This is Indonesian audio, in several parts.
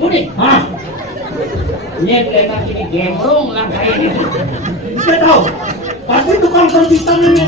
Kuning. Hah? Ini kelihatan ini gemrong lah kayaknya. Saya tahu. Pasti tukang konsisten ini.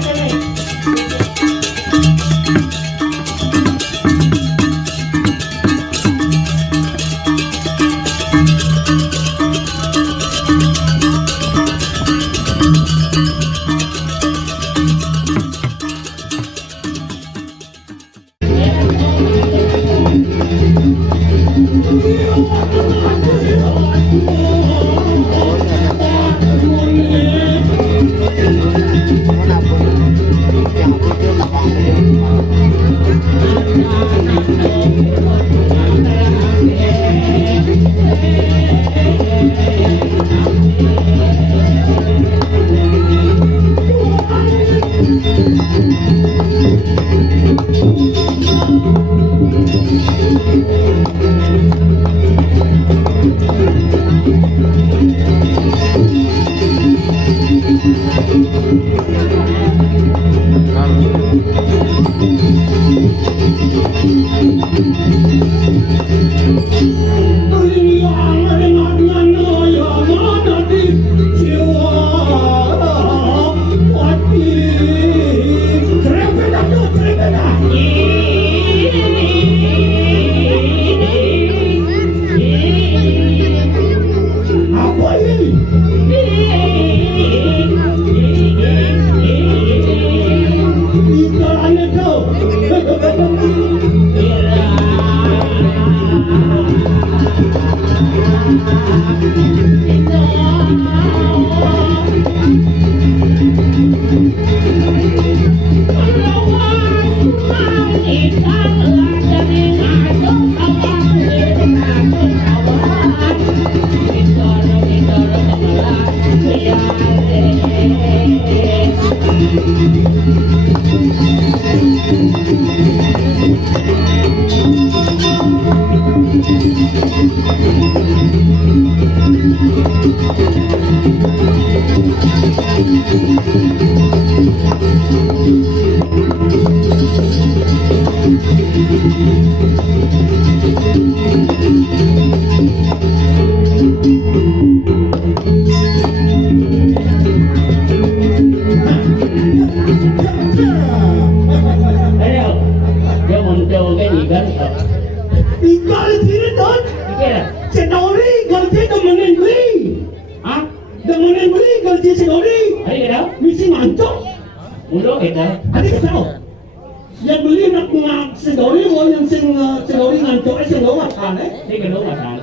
Yang beli nak sendiri, yang sendiri ngancok, sendiri makan Ini kedua makan.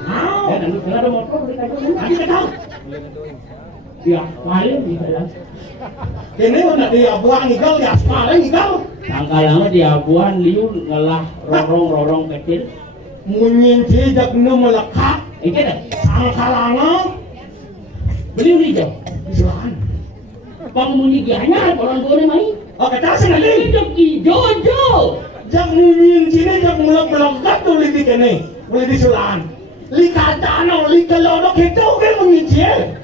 Ya, dan ada motor beli kaca. Tadi tak tahu. Ya, paling bisa lah. Ini nak di abuan igal, di aspal igal. Tanggal lama di abuan liu ngelah rorong kecil. Munyin jejak nu melekat. Iki dah. Sangkalana. Beli hijau. Silakan. Pengemudi gianya orang tua ni main. Oh, kata sekali. Jojo. Jak munyin sini jak melekat tu lagi kene. Boleh disulan. Lika dano, lika lodok itu kan munyin sini.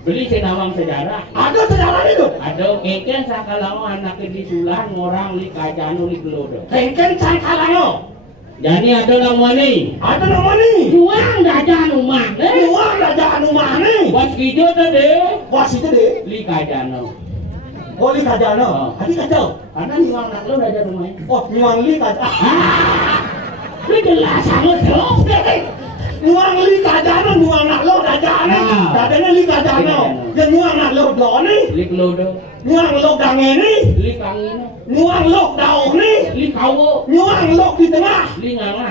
Beli senawang sejarah. Ada sejarah itu. Ada keken sakalano anak disulan orang li kajano li kelodo. Kengken sangkalano. Jadi ada nama ni. Ada nama ni. Juang dajan rumah deh. Luar raja rumah ni. Bos kijo tu deh. Bos itu deh. Li kajano. Oh, li kajano. Hadi kacau. Karena niwang nak lo dajan rumah. Oh, nyuang li kajano. Lu jelas sama tu. Nyuang li kajano, nyuang nak lo kajano. Dadanya li kajano. Yang nyuang nak lo do ni. Li kelodo. Nyuang lo dange ni. Li kangino. Nyuang lo daun ni. Li kawo. Nyuang lo di tengah. Li nganga.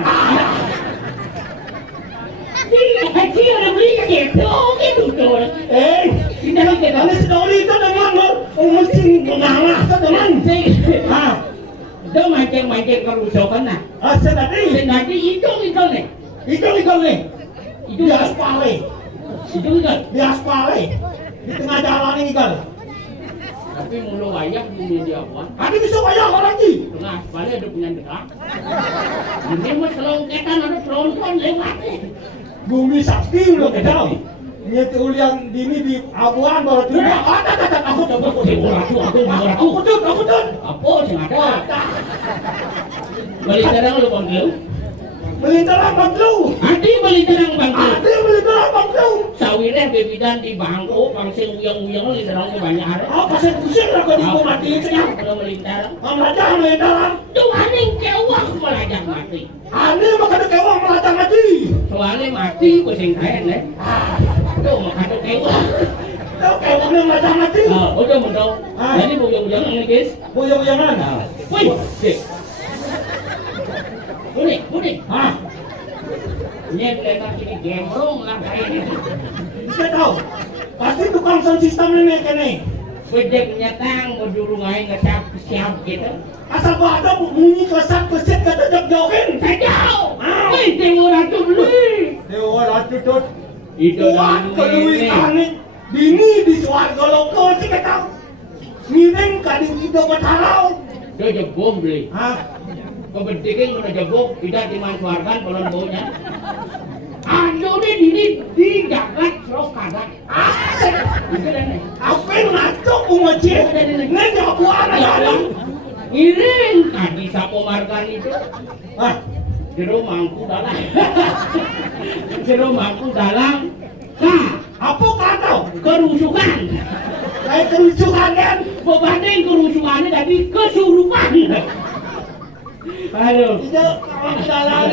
Kecil ada beli gitu, gitu tu. Kita nak kita. Ini story itu dengan lo, mesti mengalah ke teman. Itu mancing kerusakan nak. Sedati. Nanti itu ni. Itu ni. Itu Di aspal ni. Itu kan. Di aspal ni. Di tengah jalan ni kan. Tapi mulu ayak di dia buat. Ada bisa bayar lagi. Tengah aspal ada punya dekat. Ini mah selongketan ada pelonton lewat. Bumi sakti lo kita. Ini tu yang dini di abuan baru tiba. Aku Aku dewa ratu, aku dewa ratu. Aku tut. Apa sing ada? Balik terang lu panggil. Melintaran bangku. Adi balik terang bangku. Ada melintaran bangku. Sawireh bebidan di bangku, pangsing uyang-uyang li terang banyak are. Apa sih pusing lah kau di mati senyap. Kalau melintar, Melintaran. tuaning kewah melajak mati. Ane makanya kau melacak mati. Soalnya mati ku sing kaen deh. Tuh makanya kewah. Kau kau melacak mati. Udah mendong. Jadi uyang-uyang ini guys. Buyang-buyangan. Wih, sih. Kuning. Ini kelihatan ini gemrong lah kayak ini. Saya tahu. Pasti tukang sound system ini kene. Bedek nyetang berdurung aja nggak siap gitu. Asal kau ada bunyi keset kata jok-jokin. Saya tahu. Wih, dewa ratu beli. Dewa ratu tut. Itu Kuat kedui kani. Dini di swarga loko sih kau tahu. Ngiring kadang kita berhalau. Dia jebom beli. Kepentingan mana jebok tidak dimanfaatkan pelon baunya. Aduh di jagat serok kadak. Itu dah nih. Apa yang ngacok umajir? Nggak aku anak dalam. Iring tadi sapo margan itu. Jero mangku dalam. Jero mangku dalam. Apa kata? Kerusukan. Kayak kerusukan kan? Berbanding kerusukannya tapi kesurupan. Aduh. Iya, kawan dalam.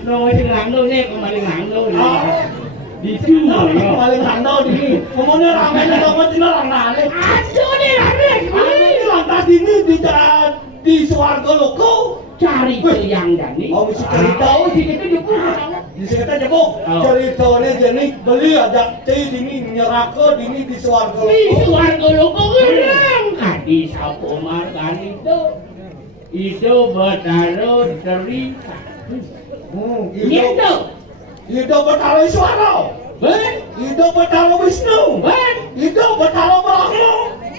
Rồi thì làm đâu nè, còn mà đi làm đâu nè. Đi chưa rồi. Paling randol di sini. Ngomongnya ramai nih, ngomongnya rame. Aduh nih rame. Ini lantas ini di swarga loko. Cari yang Dani. Oh, mesti cari tahu sih itu jepuk. Di sini kita jebok. Ceritanya jadi beli aja cai dini nyeraka dini di swarga loko. Di swarga loko kan. Kadi sapo margan itu bertaruh dari itu. Itu bertaruh Iswara. Itu bertaruh Wisnu. Itu bertaruh Brahma.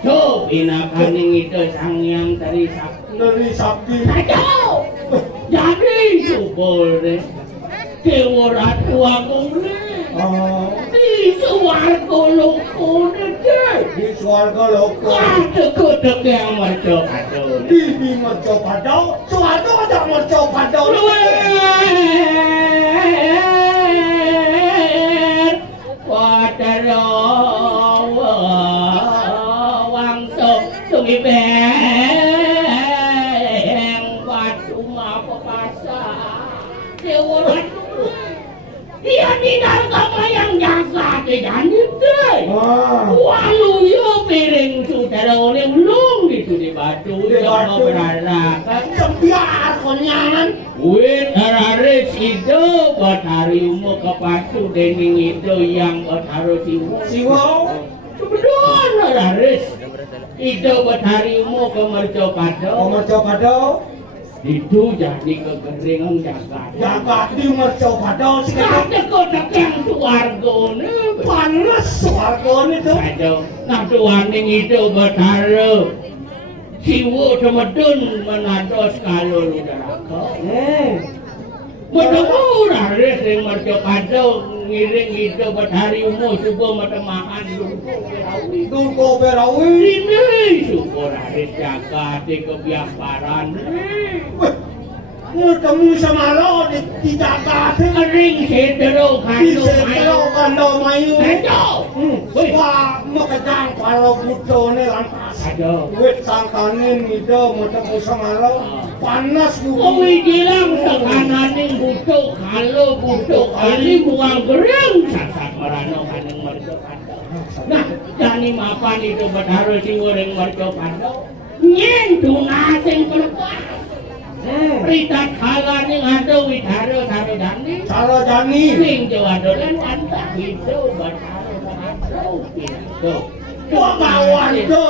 Tuh, pinakaning itu sang yang dari sakti. Dari sakti. Kacau. Jadi subol deh. Dewa ratu agung deh. Di swarga loko deh. Di swarga loko. Kata-kata yang mercok-kacau. Di mercok-kacau. Swarga ada mercok-kacau. Beng batu apa pasar Dewa ratu dia di agama yang jaga dan itu walu yo piring saudara oleh belum gitu di batu yang berarakan Sembiar konyangan. wit hararis itu buat hari umur ke patu dening itu yang buat harus Siwa. Kebetulan hararis itu buat hari umur ke mercokado Mercok-kacau. itu jadi kekeringan jaga Jaga di mercok-kacau sih kata. kotak yang suarga nih Panas swarga ini tuh. aduh nah tuaning itu buat hari siwo temedun menados kalau lu daraka Betul, hari sing mercokado ngiring itu buat hari umur subuh matemahan Dulko berawi. ini syukur hari jaga di kebiasaran Kamu sama lo di Jakarta. kering sedero Di kandung Setelo Kando Mayu. ayo Wah, makadang kalau buto ni lantas. aduh Wait sangkanin itu mau sama lo. Panas lu. Kowe bilang sekananing butuh kalau butuh kali muang gereng sasak merano kaneng mercokado nah jani mapan itu bertaruh si goreng mercokado nyen tunasing kelepas Rita kala ning ado widaro sare dani Cara Jani. sing jawado lan antah itu bertaruh ado itu Wah kawan itu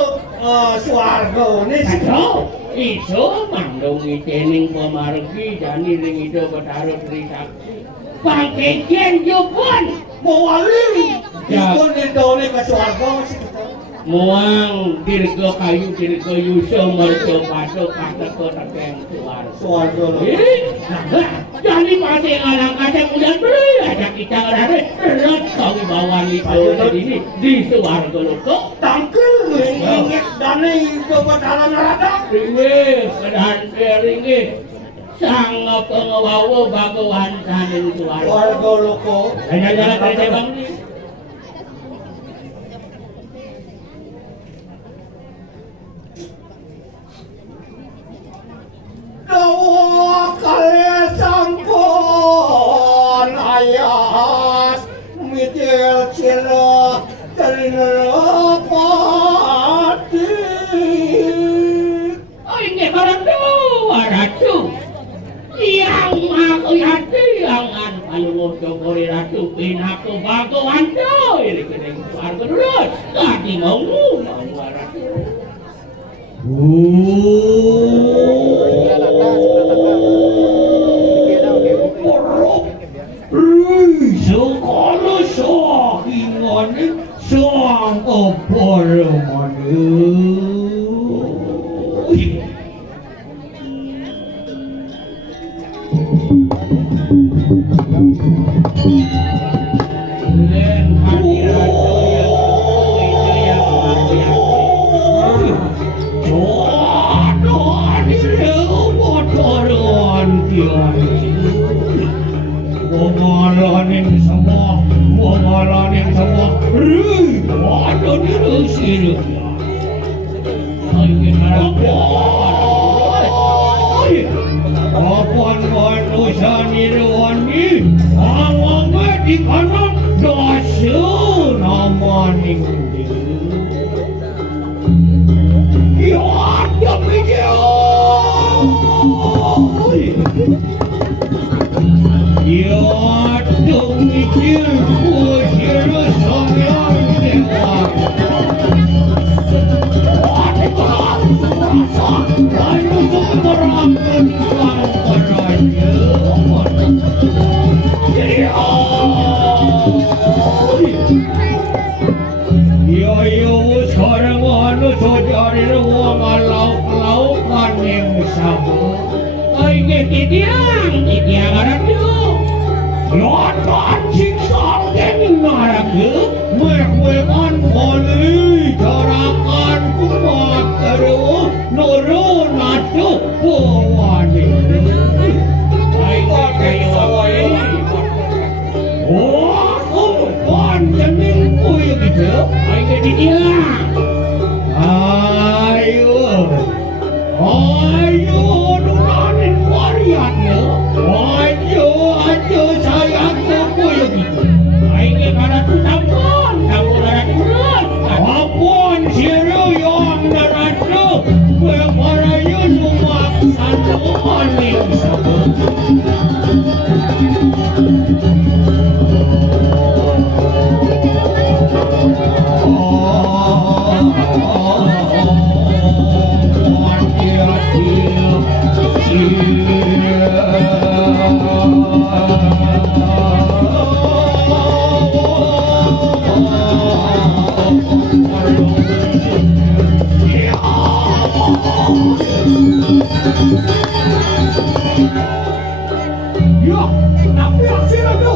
swarga ni. Aduh, itu mandung itening pemargi jani ring itu bertaruh dari saksi pangkejen jupun Mawali. Ikon itu ni ke swarga sih kita. muang dirgo kayu dirgo yuso mercokado kata kota yang suar Swarga lo. jadi masih ngalang kasih kemudian beri ada kita ngerare terus kau bawaan itu jadi ini di suar loko Tangkel. Ane itu padaran neraka. Ringgih, kedante ringgih. Sang pengawawa bagawan saning suara. Warga loko. Jalan-jalan kerja bang. Dawa kalian sampun ayas midil cila terlepati. Oh ini barang dua ratu. Yang aku hati yang anpalu cokori ratu pinaku bagawan do. Ini kena suara terus. Tadi mau ratu. Sekala sahingane sang aparamane. Len hadirat yang Wangalaning semua, ada di rusir. Apaan manusia nirwani, awangnya di kanan dosa namaning ya ada video. Ya dong mikir kusir samyang dewa. Lalu semerangkan pangkaranya. Ya sekarang anu sojari ruang lauk-laukan yang sama. Ay titiang aratu. Yotan siksa den naraku merwekan poli jarakan kumat teru nuru natu puwani. Ay kayo oh panjening kuy gitu. Ay titiang. Ayo nunanin variannya. Ayo sayang tunggu ya gitu. Ayo karena tu sampun karena terus. Apun siru yang neratu. Para yo lumak satu oning sabun. Ya, tapi akhirnya tu.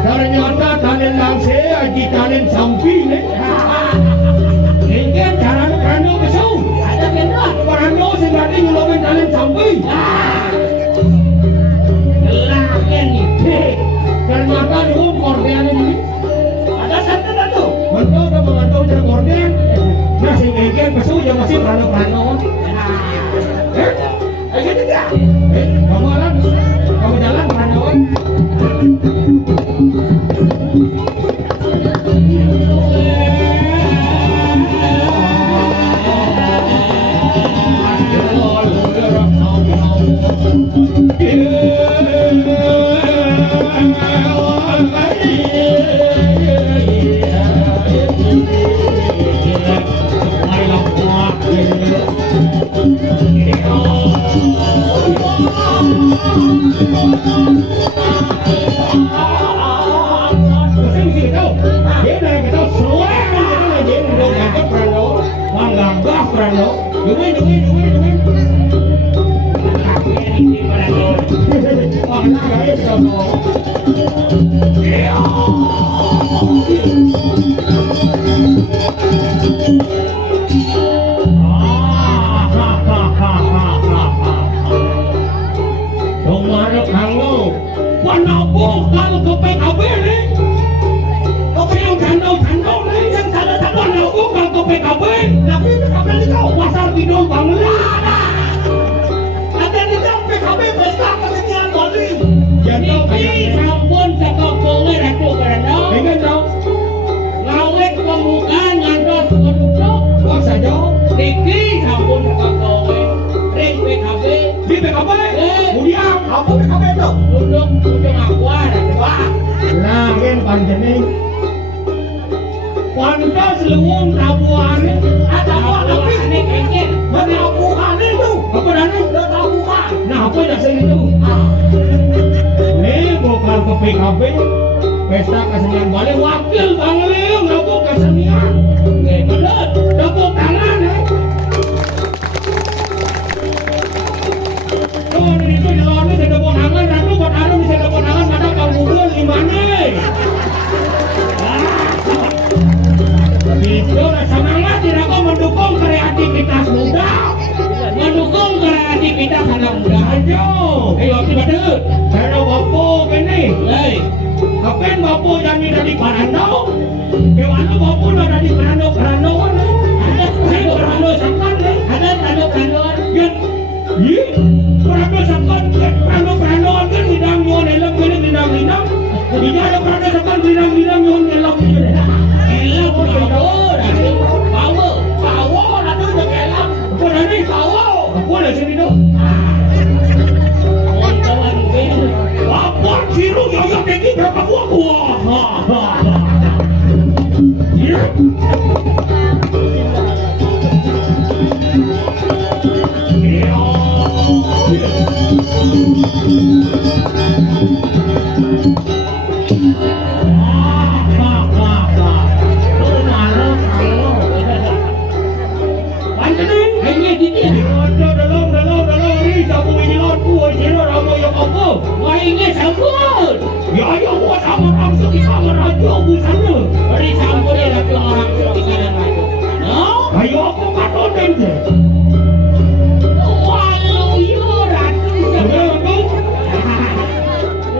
Ternyata tanen langse aji tanen samping ni. Ingin jalan kerana besar. Ada kenal. Kerana segala nyulungin tanen samping. Gelaknya ni. Ternyata dulu kordean ini. Ada satu tu. Betul dah mengantuk jalan kordean. Masih ingin besar yang masih kerana. Ayo tidak. Kamu jalan. Kamu jalan kerana. Yeah. ke PKB, tapi PKB di kau pasar Kidul Bangla. Ada di kau PKB pesta kesenian Bali. Jadi sampun sekokonge ratu karena Pengen tau? ngawet pembukaan ngantos penduduk Wah saja. Niki sampun sekokonge ring PKB Di PKB. Kemudian apa PKB itu? duduk ujung akuar wah Nah, kan panjeneng. Pantas luwung tabuane, ada apa tapi ini kengkir mana tabuan itu? Apa dana? Ada tabuan. Nah, apa yang saya itu? Nih, bukan ke PKB, pesta kesenian Bali, wakil Bang Leung, lagu kesenian. nggih bener Tepuk tangan, Oh, itu di luar ini saya tepuk tangan, ratu buat anu bisa tepuk tangan, mana kau mundur di mana? Itu semangat tidak kau mendukung kreativitas muda, mendukung kreativitas anak muda ayo. waktu betul Saya bapu gini, hei kapan bapu jadi dari Parando? Kewana bapu dari Parando mana? Saya Parando sampan nih. ada tanduk-tanduk Yan, yi, Parando sampan, Parando kan bidang nyuan elok gini bidang. Ini ada Parando sampan bidang nyuan elok gini. elok betul aduh power Bawa, nanti udah kelak. Apa nanti bawa? Apa ada sini dong? kawan ben Apa siru yang tinggi berapa buah? Ya. hanya di dia wah ini sampun beri sampun ya ratu orang di kanan ratu no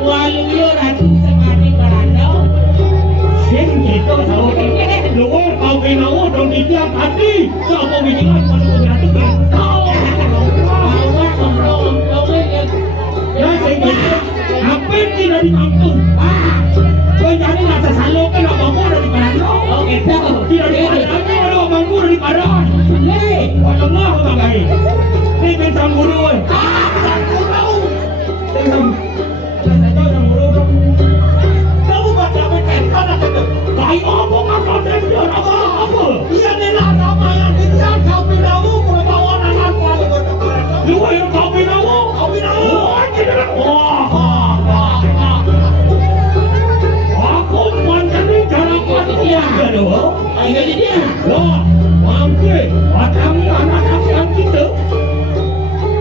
walu yo ratu semati Parando bawa komplong Tidak di kampung. Kau jadi rasa salo kan abangku dari Parando. oh gitu Tidak di Parando, ada abangku dari Parando. hei Walau nggak apa bagai. Ini bintang guru. Sang guru. Saya tahu sang guru. Kamu baca bintang mana itu? Kayu apa kata dia apa? Iya nila nama yang kita kau pinawu bawa anak pada kota Parando. Dua yang kau pinawu. Wah, tidak. Aku manjani cara kuat dia gaduh. hanya di dia Wah, mangke, batang anak yang kita.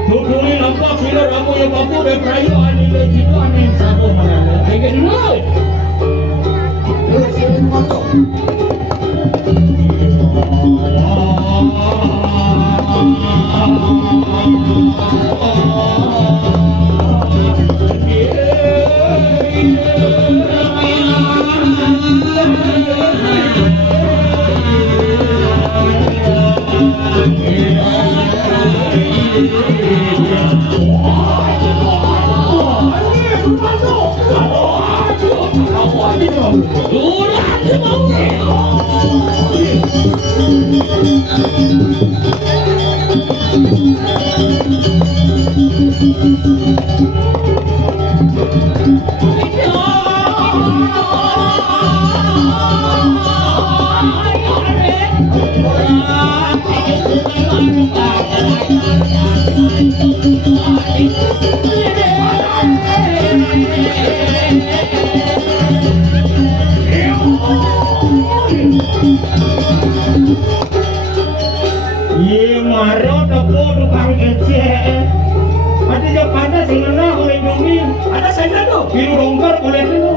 Tutuli nampak sila ramu yang bapu beprayu ani lejitu ani sabu mana. hanya dulu Terus ini masuk. Ye maro toko tukang kece. Ada yang pada singana boleh dumi. Ada saya tu. Biru longgar boleh tu.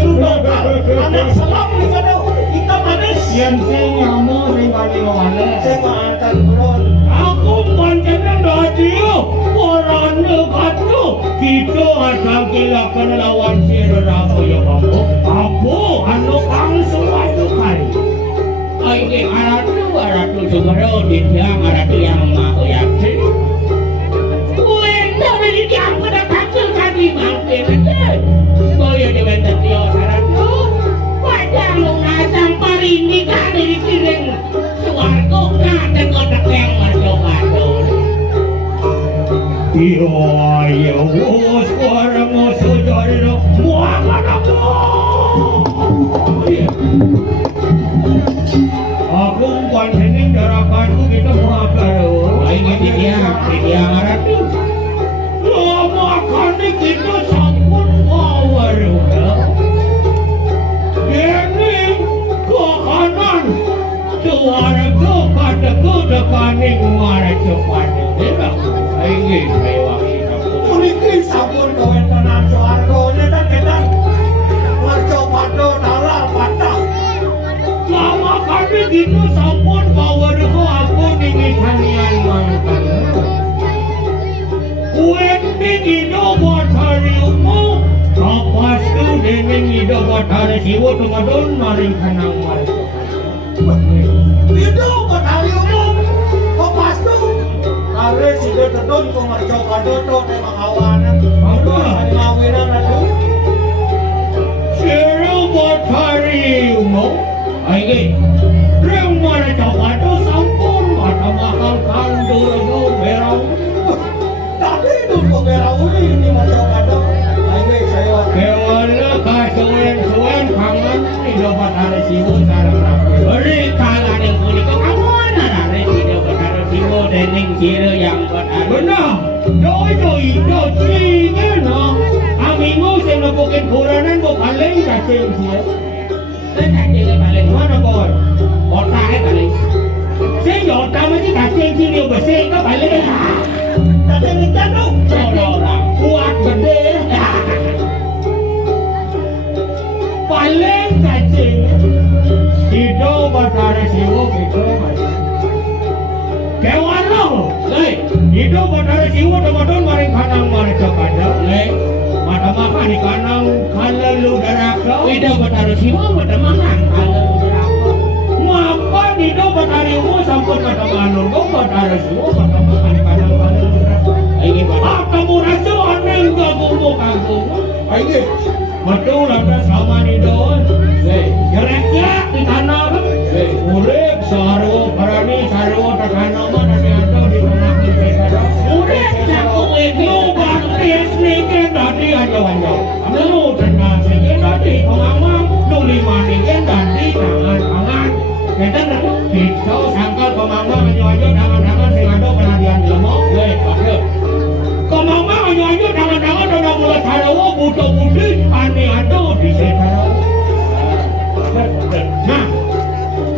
Biru longgar. Anak salam ni kado. Kita manis. Yang saya nyamu ringali mana. Saya makan buron. Aku panjangnya dah dia. Orang negatu. Kita akan kilakan lawan si ramu yang aku. Aku anu kang suatu kali. Aige aratu sugaro dityang aratu yang maha yakti. Wenda dari tiang pada tangsel kadi mangkin aja. Boyo di wenda tio aratu. Wajah lunasang parini kadi dikiring. Suarga kata kotak yang marjo-marjo. Iya, suara musuh jadi muakan aku. Aku bukan ini jarakanku kita muakan. Ini dia aratu. Makan kita sampun power. Ini ke kanan. Suara ke kataku dekaning muara cepat. Ini saya wangi kamu. Puniki sampun kawen tenan suarga nyetan ketan merco pado dalar patah. Lama kali gitu sampun power ko aku dingin hanian mantan. Kuet dingin buat hari umum. Kapas tu dingin ida buat hari siwo tumadon maring kanang maring. Ida buat hari umum. Kapas tu. Are sudah tetun ko marco pado to te makawanan. Aduh, ngawinan atu. Siro buat hari umum. Aige. Rem marco pado sampun mata mahal kandur no berau. Tadi itu ko berau ini marco pado. Aige saya. Kewala kasuwen kangen ida buat hari siwo sareng rapi. Beri kalah yang kuning kau kamu ada residen bertaruh siwo dening kira yang bertaruh. Benar. Doi cingin no. Amingo sing nabukin kuranan ko paling kacing siya. Saya jadi paling Mana boy? otaknya paling. Sing yo tama si kacing sini bersih ka paling. Kacing ikan no. Orang Kuat gede. Paling kacing. Hido batara siwo gitu macam. Kewan lo. lei Hido batara siwo teman-teman maring kanang maring cokadang. lei. Mata makan di kanang kalalu daraka. Ida bertaruh siwo bertemakan kalau berapa. Makan hido batari umu sampun mata manur. Kau batara siwo mata makan di kanang kalalu daraka. Ini berapa? Kamu rasa aneh gak kagum. Ini Betul ada sama nih don. lei Gereknya di tanah kan. Urip sarwo parani sarwo takana mah nanti ada di rumah kita. Urip saku ini. Lu bangkis nih kan tadi aja. Lu tenang sih tadi pengamang. Lu lima nih kan tadi tangan. Kita nggak kita sangka pengamang aja tangan sing ada penadian lemok. Lei pakai. Pengamang aja tangan udah mulai sarwo butuh budi aneh ada di sana. Nah.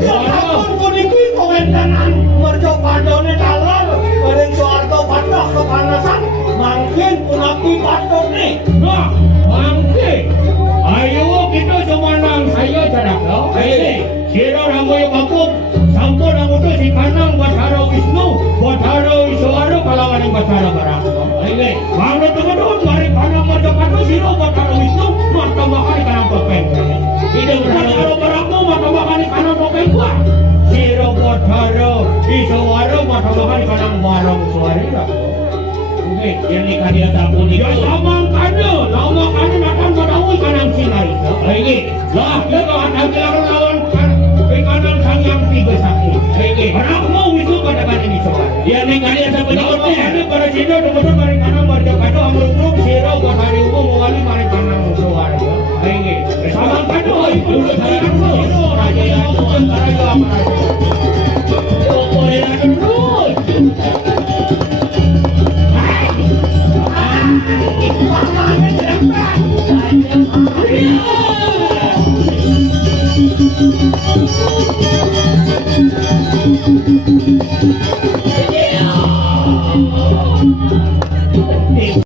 Walaupun puniki kewentanan merjo padone dalar bareng suarga patah kepanasan mungkin punapi patone. Nah, mangke. Ayo kita semanang saya jarak lo. Ayo. Kira ramai bakuk sampun ramu tu si kanang Bathara Wisnu, Bathara Iswara kalawan Bathara Barang. Ayo. Mana teman-teman mari kanang merjo padu siro Bathara Wisnu mata makan kanang topeng. Tidak Bathara Barangmu mata makan kanang topeng gua. Siro Bathara Iswara mata makan kanang barang suari lah. Oke, yang nikah dia tak pun Ya sama kanya, lama kanya nakkan madawi kanang sinai. Ini Lah, dia kau akan bilang lawan kanang sangyang tiga sakit. ini Anakmu itu katakan ini coba. dia nikah dia tak pun Lama ikutnya. kanya pada sini teman-teman mari kanang marjo kado amruk siro buat hari umum mewali mari kanang suara. Ini Sama kado itu raja yang bukan raja apa raja. oh boleh terus.